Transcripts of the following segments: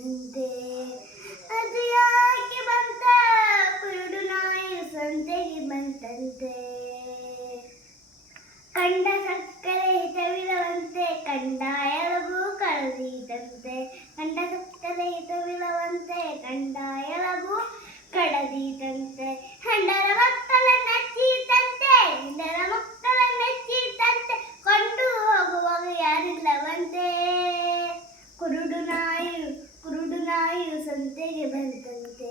ಬಂತಂತೆ. ಅದು ಯಾಕೆ ಬಂತ ಕುರುಡು ನಾಯಿ ಸಂತೆಗೆ ಬಂತಂತೆ. ಕಂಡ ಸಕ್ಕರೆ ಹಿತವಿಲ್ಲವಂತೆ ಕಂಡಾಯ ಲಘು ಕಳದೀತಂತೆ. ಕಂಡ ಸಕ್ಕರೆ ಹಿತವಿಲ್ಲವಂತೆ ಕಂಡಾಯ ಲಘು ಕಳದೀತಂತೆ. ಹೆಂಡರ ಮಕ್ಕಳ ಮೆಚ್ಚೀತಂತೆ ಹೆಂಡರ ಮಕ್ಕಳ ಮೆಚ್ಚೀತಂತೆ. ಕೊಂಡು ಹೋಗುವಾಗ ಯಾರಿಲ್ಲವಂತೆ. ಕುರುಡು ನಾಯಿಯು ಸಂತೆಗೆ ಬಂತಂತೆ.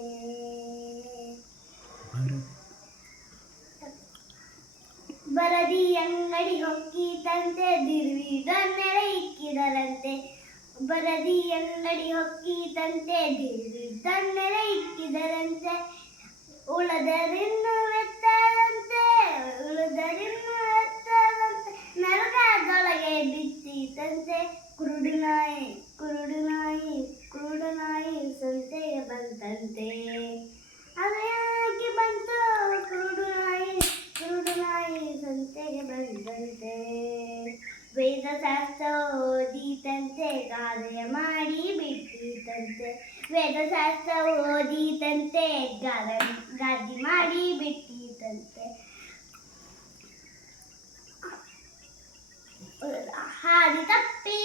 ಬರದಿ ಅಂಗಡಿ ಹೊಕ್ಕೀತಂತೆ ದಿರ್ವಿದನ್ನೆರೆ ಇಕ್ಕಿದರಂತೆ. ಬರದಿ ಅಂಗಡಿ ಹೊಕ್ಕೀತಂತೆ ದಿರ್ವಿದನ್ನೆರೆ ಇಕ್ಕಿದರಂತೆ. ಉಳದರಿನ್ನು ವೆತ್ತದಂತೆ ನರಕದೊಳಗೆ ಬಿತ್ತೀತಂತೆ. ಕುರುಡು ನಾಯಿ ಸಂತೆಗೆ ಬಂತಂತೆ. ಅದು ಯಾಕೆ ಬಂತು ಕುರುಡು ನಾಯಿ ಸಂತೆಗೆ ಬಂತಂತೆ. ವೇದಶಾಸ್ತ್ರ ಓದೀತಂತೆ ಗಾದೆಯ ಮಾಡಿ ಬಿಟ್ಟೀತಂತೆ. ವೇದಶಾಸ್ತ್ರ ಓದೀತಂತೆ ಗಾದೆ ಮಾಡಿ ಬಿಟ್ಟೀತಂತೆ. ಹಾದಿ ತಪ್ಪಿ